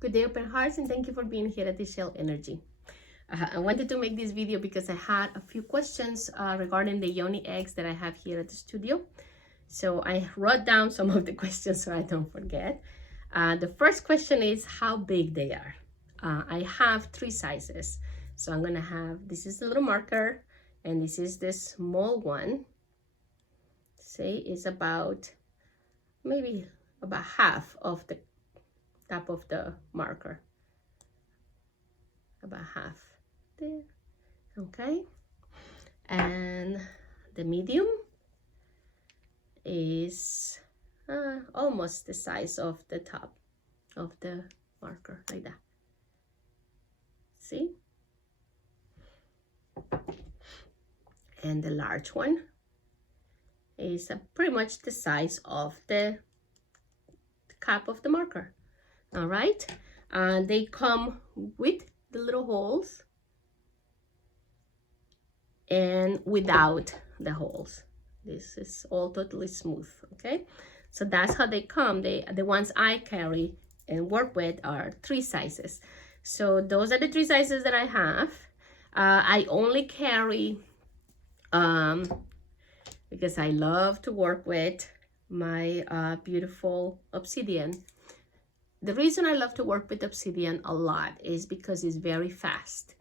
Good day, open hearts, and thank you for being here at the Shell Energy. I wanted to make this video because I had a few questions regarding the Yoni eggs that I have here at the studio. So I wrote down some of the questions so I don't forget. The first question is how big they are. I have 3 sizes. So I'm gonna have, this is a little marker, and this is the small one. Say is about, maybe about half of the top of the marker, about half there. Okay, and the medium is almost the size of the top of the marker, like that. See? And the large one is pretty much the size of the cap of the marker. All right, they come with the little holes and without the holes. This is all totally smooth. Okay, so that's how they come. The ones I carry and work with are 3 sizes. So those are the 3 sizes that I have. I only carry because I love to work with my beautiful obsidian. The reason I love to work with obsidian a lot is because it's very fast.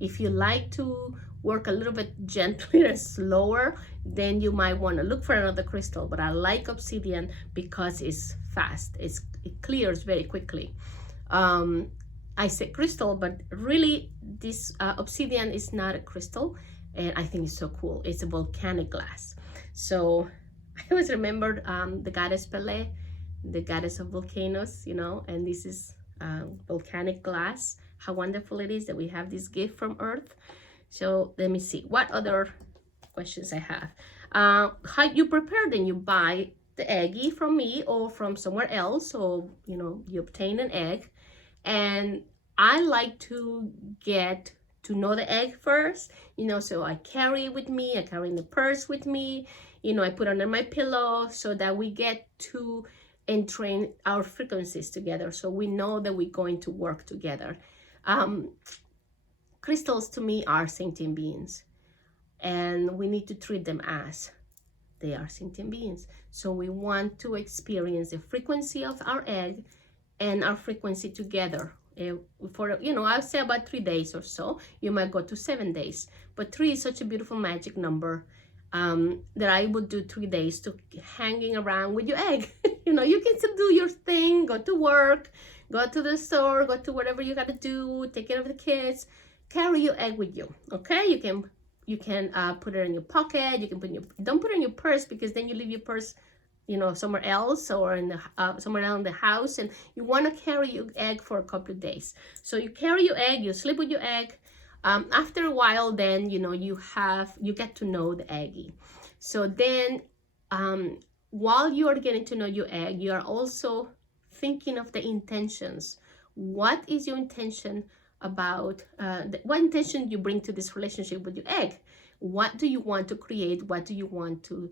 If you like to work a little bit gentler, slower, then you might want to look for another crystal. But I like obsidian because it's fast. It clears very quickly. I say crystal, but really this obsidian is not a crystal, and I think it's so cool. It's a volcanic glass. So I always remembered the goddess Pele, the goddess of volcanoes, you know, and this is volcanic glass. How wonderful it is that we have this gift from Earth. So let me see what other questions I have. How you prepare them? You buy the eggie from me or from somewhere else, or you know, you obtain an egg, and I like to get to know the egg first, you know, so I carry it with me. I carry in the purse with me, you know, I put under my pillow so that we get to entrain our frequencies together, so we know that we're going to work together. Crystals to me are sentient beings, and we need to treat them as they are sentient beings. So we want to experience the frequency of our egg and our frequency together. For, you know, I'll say about 3 days or so. You might go to 7 days, but 3 is such a beautiful magic number that I would do 3 days to hanging around with your egg. You know, you can still do your thing, go to work, go to the store, go to whatever you got to do, take care of the kids, carry your egg with you. Okay, you can put it in your pocket. You can put don't put it in your purse, because then you leave your purse, you know, somewhere else, or in the somewhere else in the house, and you want to carry your egg for a couple of days. So you carry your egg, you sleep with your egg. After a while, then you know you get to know the eggie. So then while you are getting to know your egg, you are also thinking of the intentions. What is your intention about what intention you bring to this relationship with your egg? What do you want to create? What do you want to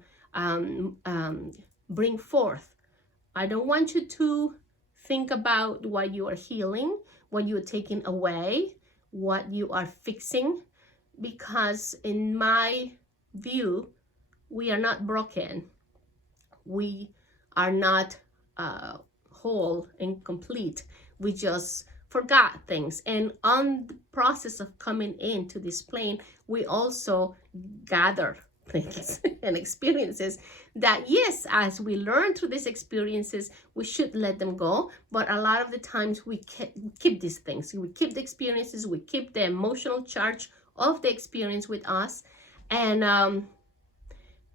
bring forth? I don't want you to think about what you are healing, what you are taking away, what you are fixing, because in my view, we are not broken. We are not whole and complete. We just forgot things, and on the process of coming into this plane, we also gather things and experiences that, yes, as we learn through these experiences, we should let them go. But a lot of the times we keep these things. We keep the experiences, we keep the emotional charge of the experience with us, and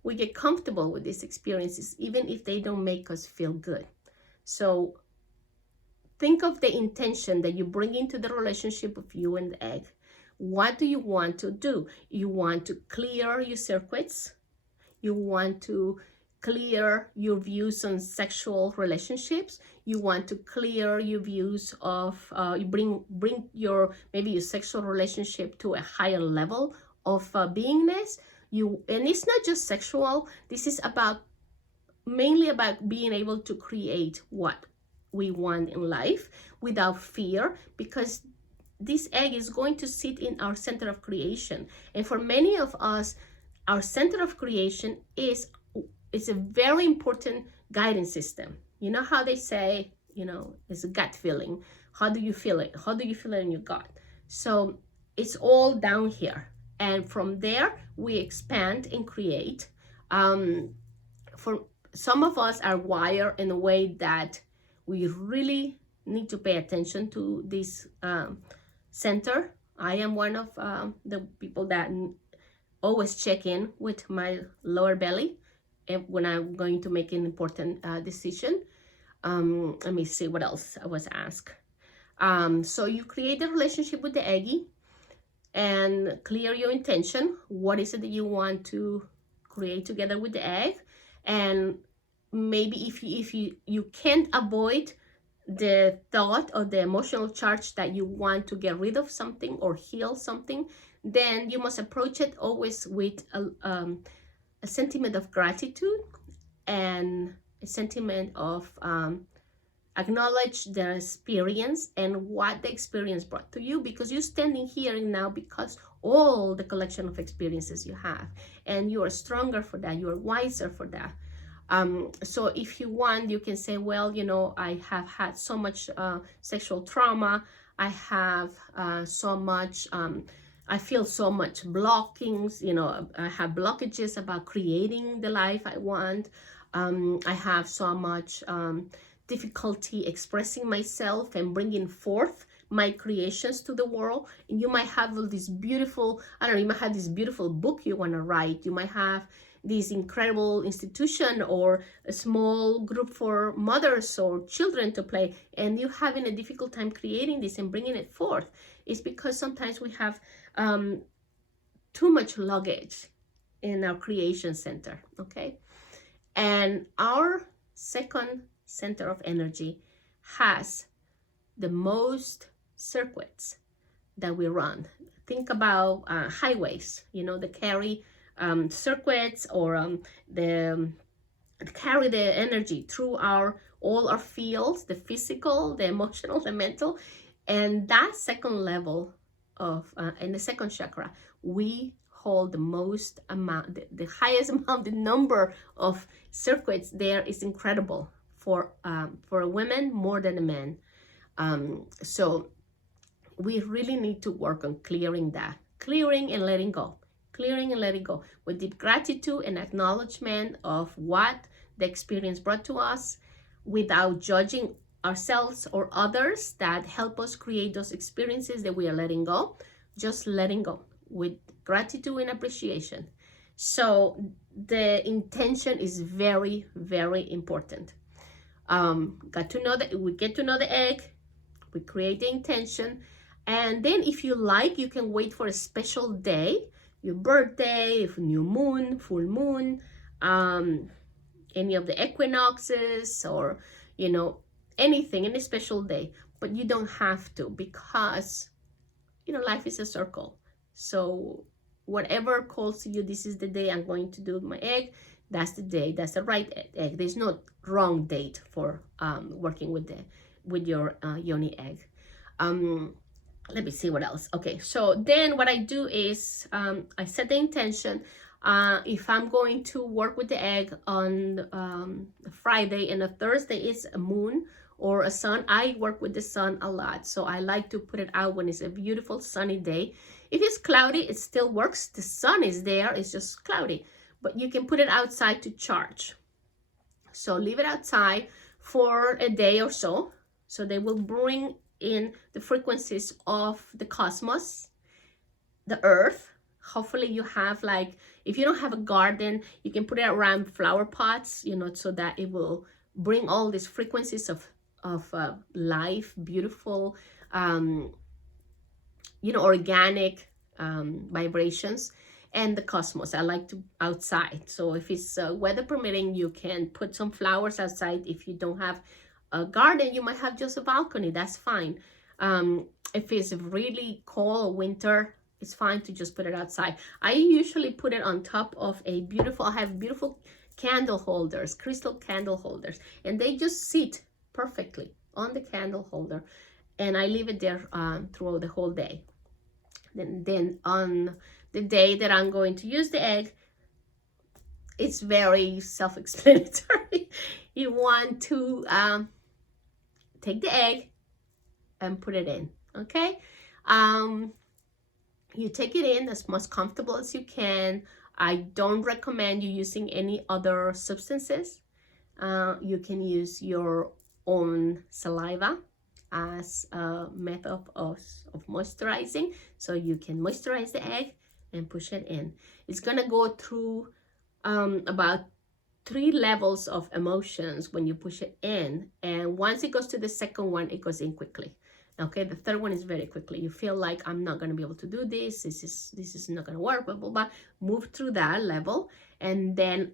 we get comfortable with these experiences even if they don't make us feel good. So think of the intention that you bring into the relationship of you and the egg. What do you want to do? You want to clear your circuits. You want to clear your views on sexual relationships. You want to clear your views of, you bring your, maybe your sexual relationship to a higher level of beingness. And it's not just sexual. This is about mainly about being able to create what we want in life without fear, because this egg is going to sit in our center of creation. And for many of us, our center of creation is a very important guidance system. You know how they say, it's a gut feeling. How do you feel it? How do you feel it in your gut? So it's all down here. And from there, we expand and create. For some of us are wired in a way that we really need to pay attention to this center. I am one of the people that always check in with my lower belly when I'm going to make an important decision. Let me see what else I was asked. So you create a relationship with the eggie and clear your intention. What is it that you want to create together with the egg? And maybe if you can't avoid the thought or the emotional charge that you want to get rid of something or heal something, then you must approach it always with a sentiment of gratitude and a sentiment of acknowledge the experience and what the experience brought to you, because you're standing here now because all the collection of experiences you have, and you are stronger for that, you are wiser for that. So if you want, you can say, well, I have had so much sexual trauma, I have so much I feel so much blockings, I have blockages about creating the life I want. I have so much difficulty expressing myself and bringing forth my creations to the world. And you might have this beautiful, you might have this beautiful book you want to write. You might have this incredible institution or a small group for mothers or children to play, and you're having a difficult time creating this and bringing it forth. It's because sometimes we have too much luggage in our creation center, okay? And our second center of energy has the most circuits that we run. Think about highways, that carry circuits or carry the energy through all our fields, the physical, the emotional, the mental. And that second level of in the second chakra, we hold the most amount, the highest amount, the number of circuits there is incredible for a woman more than a man. So we really need to work on clearing that, clearing and letting go, clearing and letting go with deep gratitude and acknowledgement of what the experience brought to us, without judging ourselves or others that help us create those experiences that we are letting go. Just letting go with gratitude and appreciation. So the intention is very, very important. Got to know that we get to know the egg, we create the intention, and then if you like, you can wait for a special day, your birthday, new moon, full moon, any of the equinoxes, or anything, any special day. But you don't have to, because life is a circle. So whatever calls to you, this is the day I'm going to do my egg, that's the day, that's the right egg. There's no wrong date for working with your Yoni egg. Let me see what else. Okay, so then what I do is I set the intention. If I'm going to work with the egg on Friday and a Thursday is a moon or a sun, I work with the sun a lot. So I like to put it out when it's a beautiful sunny day. If it's cloudy, it still works. The sun is there, it's just cloudy. But you can put it outside to charge. So leave it outside for a day or so. So they will bring in the frequencies of the cosmos, the earth. Hopefully you have, like, if you don't have a garden, you can put it around flower pots, so that it will bring all these frequencies of life, beautiful, organic vibrations, and the cosmos. I like to outside. So if it's weather permitting, you can put some flowers outside. If you don't have a garden, you might have just a balcony. That's fine. If it's really cold or winter, it's fine to just put it outside. I usually put it on top of I have beautiful candle holders, crystal candle holders, and they just sit perfectly on the candle holder, and I leave it there throughout the whole day. Then on the day that I'm going to use the egg, it's very self-explanatory. You want to take the egg and put it in, okay? You take it in as much comfortable as you can. I don't recommend you using any other substances. You can use your own saliva as a method of moisturizing. So you can moisturize the egg and push it in. It's gonna go through about 3 levels of emotions when you push it in, and once it goes to the second one, it goes in quickly. Okay, the third one is very quickly. You feel like, I'm not going to be able to do this. This is not going to work, blah, blah, blah. Move through that level, and then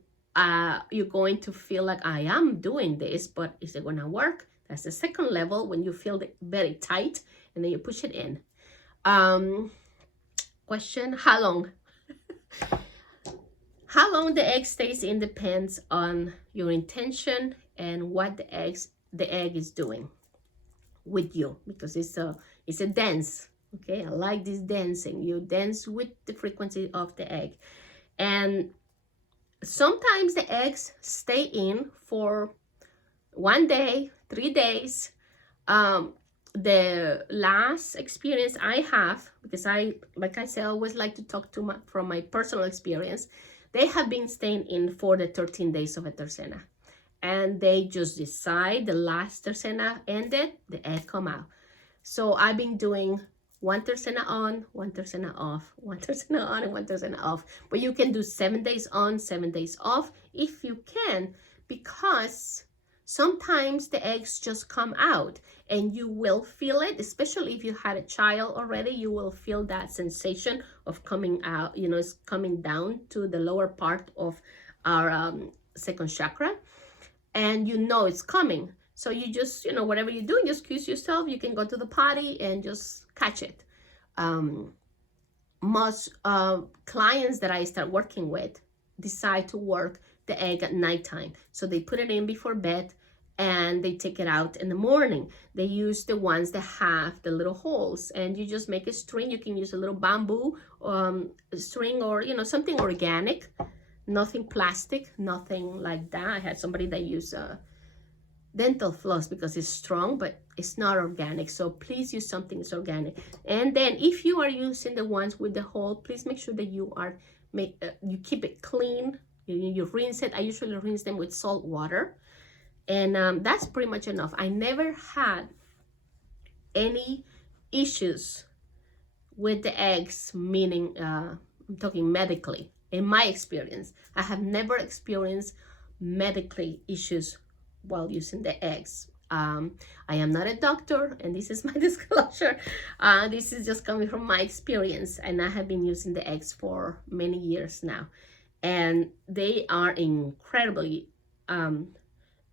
you're going to feel like, I am doing this, but is it going to work? That's the second level, when you feel it very tight, and then you push it in. Question, how long? How long the egg stays in depends on your intention and what the egg is doing with you, because it's a dance. Okay, I like this dancing. You dance with the frequency of the egg, and sometimes the eggs stay in for 1 day, 3 days. The last experience I have, because like I said, I always like to talk from my personal experience. They have been staying in for the 13 days of a tercena. And they just decide the last tercena ended, the egg come out. So I've been doing 1 tercena on, 1 tercena off, 1 tercena on, and 1 tercena off. But you can do 7 days on, 7 days off if you can, because sometimes the eggs just come out and you will feel it, especially if you had a child already. You will feel that sensation of coming out, it's coming down to the lower part of our second chakra, and it's coming. So you just, whatever you're doing, just excuse yourself. You can go to the potty and just catch it. Most clients that I start working with decide to work the egg at nighttime. So they put it in before bed and they take it out in the morning. They use the ones that have the little holes, and you just make a string. You can use a little bamboo string, or something organic, nothing plastic, nothing like that. I had somebody that used dental floss because it's strong, but it's not organic. So please use something that's organic. And then if you are using the ones with the hole, please make sure that you keep it clean. You rinse it. I usually rinse them with salt water, and that's pretty much enough. I never had any issues with the eggs, meaning I'm talking medically. In my experience, I have never experienced medically issues while using the eggs. I am not a doctor, and this is my disclosure. This is just coming from my experience, and I have been using the eggs for many years now, and they are incredibly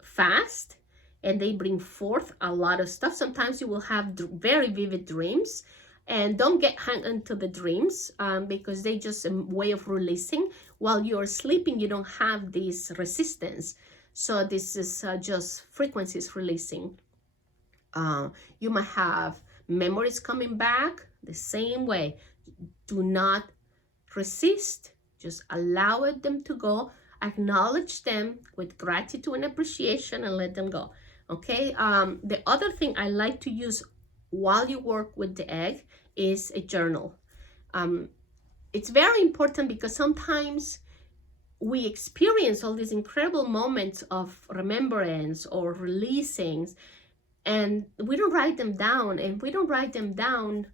fast, and they bring forth a lot of stuff. Sometimes you will have very vivid dreams, and don't get hung into the dreams because they just a way of releasing. While you're sleeping, you don't have this resistance. So this is just frequencies releasing. You might have memories coming back the same way. Do not resist. Just allow them to go. Acknowledge them with gratitude and appreciation, and let them go. Okay. The other thing I like to use while you work with the egg is a journal. It's very important because sometimes we experience all these incredible moments of remembrance or releasing, and we don't write them down. And we don't write them down.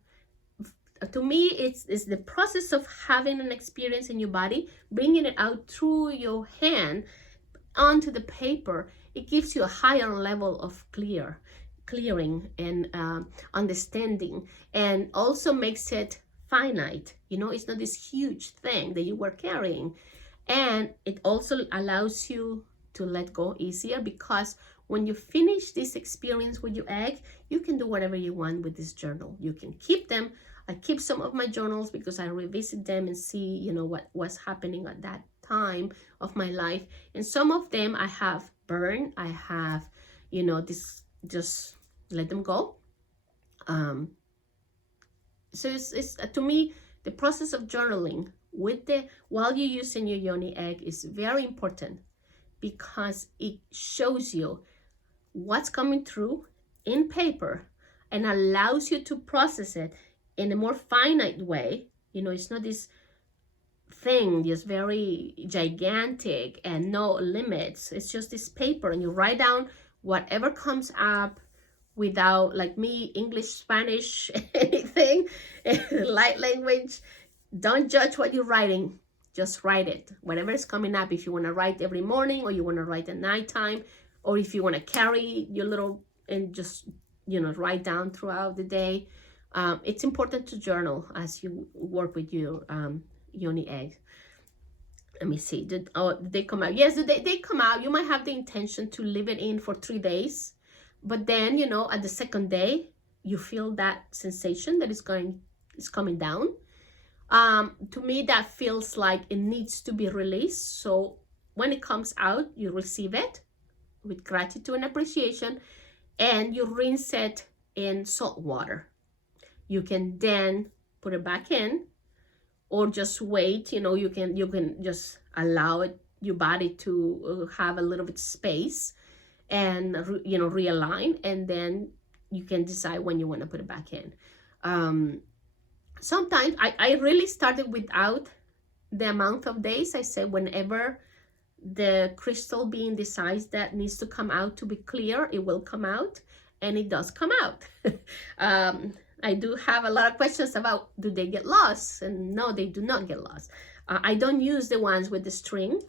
To me, it's the process of having an experience in your body, bringing it out through your hand onto the paper. It gives you a higher level of clearing and understanding, and also makes it finite. It's not this huge thing that you were carrying. And it also allows you to let go easier, because when you finish this experience with your egg, you can do whatever you want with this journal. You can keep them. I keep some of my journals because I revisit them and see, what was happening at that time of my life. And some of them I have burned. I have, this just let them go. Um, so it's to me, the process of journaling with the while you're using your yoni egg is very important, because it shows you what's coming through in paper and allows you to process it in a more finite way. It's not this thing just very gigantic and no limits. It's just this paper, and you write down whatever comes up, without, like me, English, Spanish, anything, light language. Don't judge what you're writing. Just write it. Whatever is coming up. If you want to write every morning, or you want to write at nighttime, or if you want to carry your little and just, write down throughout the day. It's important to journal as you work with your yoni egg. Let me see. Did they come out? Yes, they come out. You might have the intention to leave it in for 3 days. But then, at the second day, you feel that sensation that is coming down. To me, that feels like it needs to be released. So when it comes out, you receive it with gratitude and appreciation, and you rinse it in salt water. You can then put it back in, or just wait. You can just allow your body to have a little bit space, and realign, and then you can decide when you want to put it back in. Sometimes I really started without the amount of days. I said whenever the crystal being the size that needs to come out to be clear, it will come out, and it does come out. I do have a lot of questions about, do they get lost? And no, they do not get lost. I don't use the ones with the string,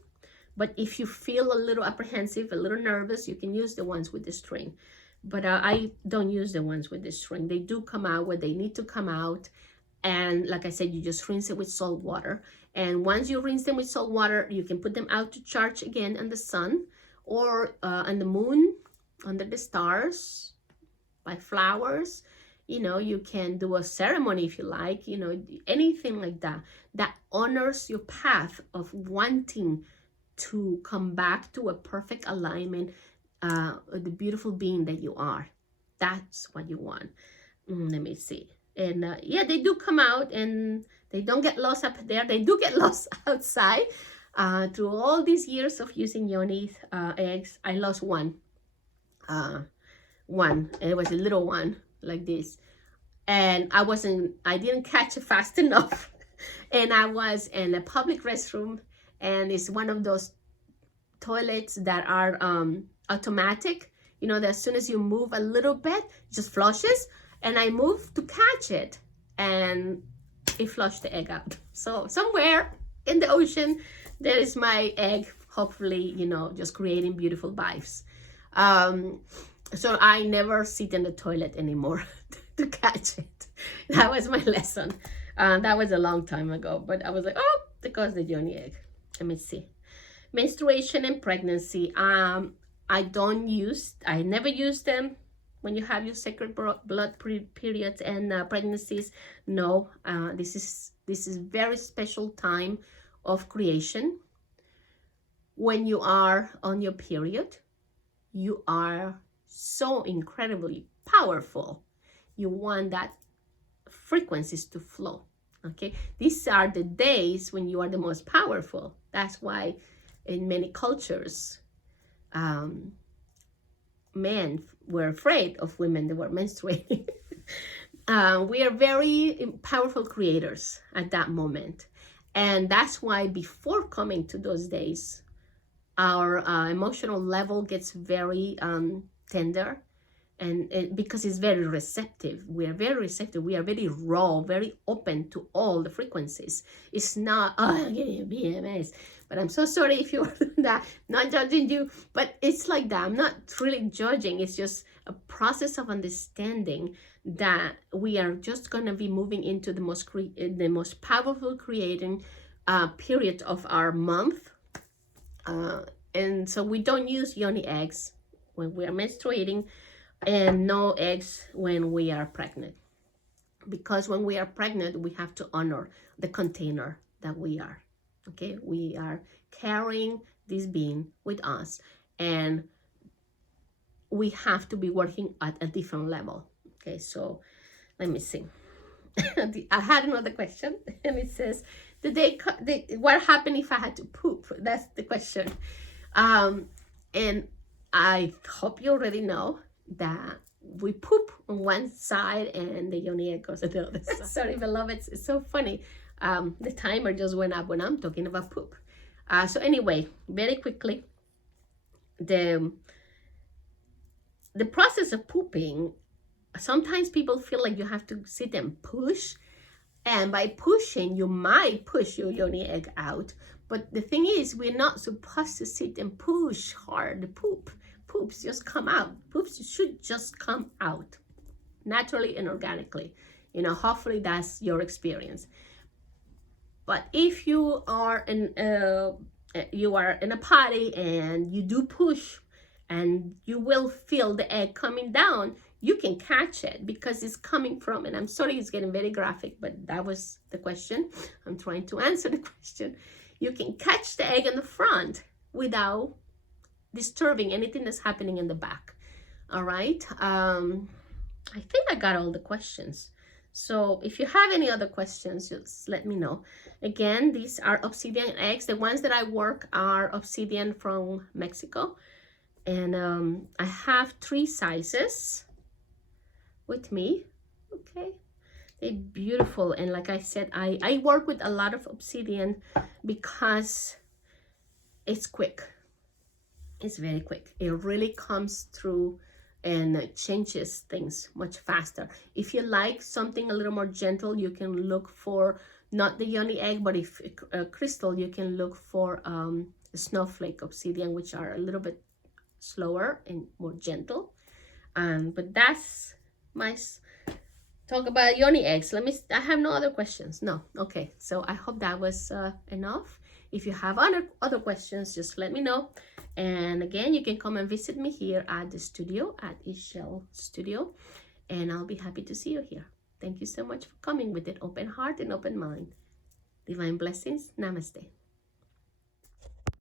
but if you feel a little apprehensive, a little nervous, you can use the ones with the string. But I don't use the ones with the string. They do come out where they need to come out. And like I said, you just rinse it with salt water. And once you rinse them with salt water, you can put them out to charge again in the sun, or on the moon, under the stars, by flowers. You can do a ceremony if you like, anything like that, that honors your path of wanting to come back to a perfect alignment, the beautiful being that you are. That's what you want. Let me see. And yeah, they do come out, and they don't get lost up there. They do get lost outside. Through all these years of using yoni eggs, I lost one. It was a little one like this, and I didn't catch it fast enough. And I was in a public restroom, and it's one of those toilets that are automatic, that as soon as you move a little bit, it just flushes. And I moved to catch it, and it flushed the egg out. So somewhere in the ocean, there is my egg, hopefully, just creating beautiful vibes. So I never sit in the toilet anymore to catch it. That was my lesson. That was a long time ago, but I was like, oh, because the yoni egg. Let me see. Menstruation and pregnancy. I never use them when you have your sacred blood periods and pregnancies. No, this is very special time of creation. When you are on your period, you are so incredibly powerful. You want that frequencies to flow. Okay, these are the days when you are the most powerful. That's why in many cultures, men were afraid of women that were menstruating. We are very powerful creators at that moment. And that's why before coming to those days, our emotional level gets very tender, and because it's very receptive. We are very receptive. We are very raw, very open to all the frequencies. It's not, oh, BMS. But I'm so sorry if you are that, not judging you, but it's like that. I'm not really judging. It's just a process of understanding that we are just going to be moving into the most powerful creating period of our month. And so we don't use yoni eggs when we are menstruating, and no eggs when we are pregnant. Because when we are pregnant, we have to honor the container that we are. Okay, we are carrying this being with us, and we have to be working at a different level. Okay, so let me see. I had another question, and it says, what happened if I had to poop? That's the question. And I hope you already know that we poop on one side and the yoni goes on the other side. Sorry, beloveds, it's so funny. The timer just went up when I'm talking about poop. So anyway, very quickly, the process of pooping, sometimes people feel like you have to sit and push, and by pushing you might push your yoni egg out, but the thing is, we're not supposed to sit and push hard. Poops just come out. Poops should just come out naturally and organically. Hopefully that's your experience. But if you are in a party and you do push, and you will feel the egg coming down, you can catch it because it's coming from, and I'm sorry it's getting very graphic, but that was the question. I'm trying to answer the question. You can catch the egg in the front without disturbing anything that's happening in the back. All right. I think I got all the questions. So if you have any other questions, just let me know. Again, these are obsidian eggs. The ones that I work are obsidian from Mexico. And I have 3 sizes with me. Okay, they're beautiful. And like I said, I work with a lot of obsidian because it's quick. It's very quick. It really comes through and changes things much faster. If you like something a little more gentle, you can look for not the yoni egg, but if crystal, you can look for snowflake obsidian, which are a little bit slower and more gentle. But that's my talk about yoni eggs. I have no other questions. No. Okay, so I hope that was enough. If you have other questions, just let me know. And again, you can come and visit me here at the studio at Ishel Studio, and I'll be happy to see you here. Thank you so much for coming with an open heart and open mind. Divine blessings. Namaste.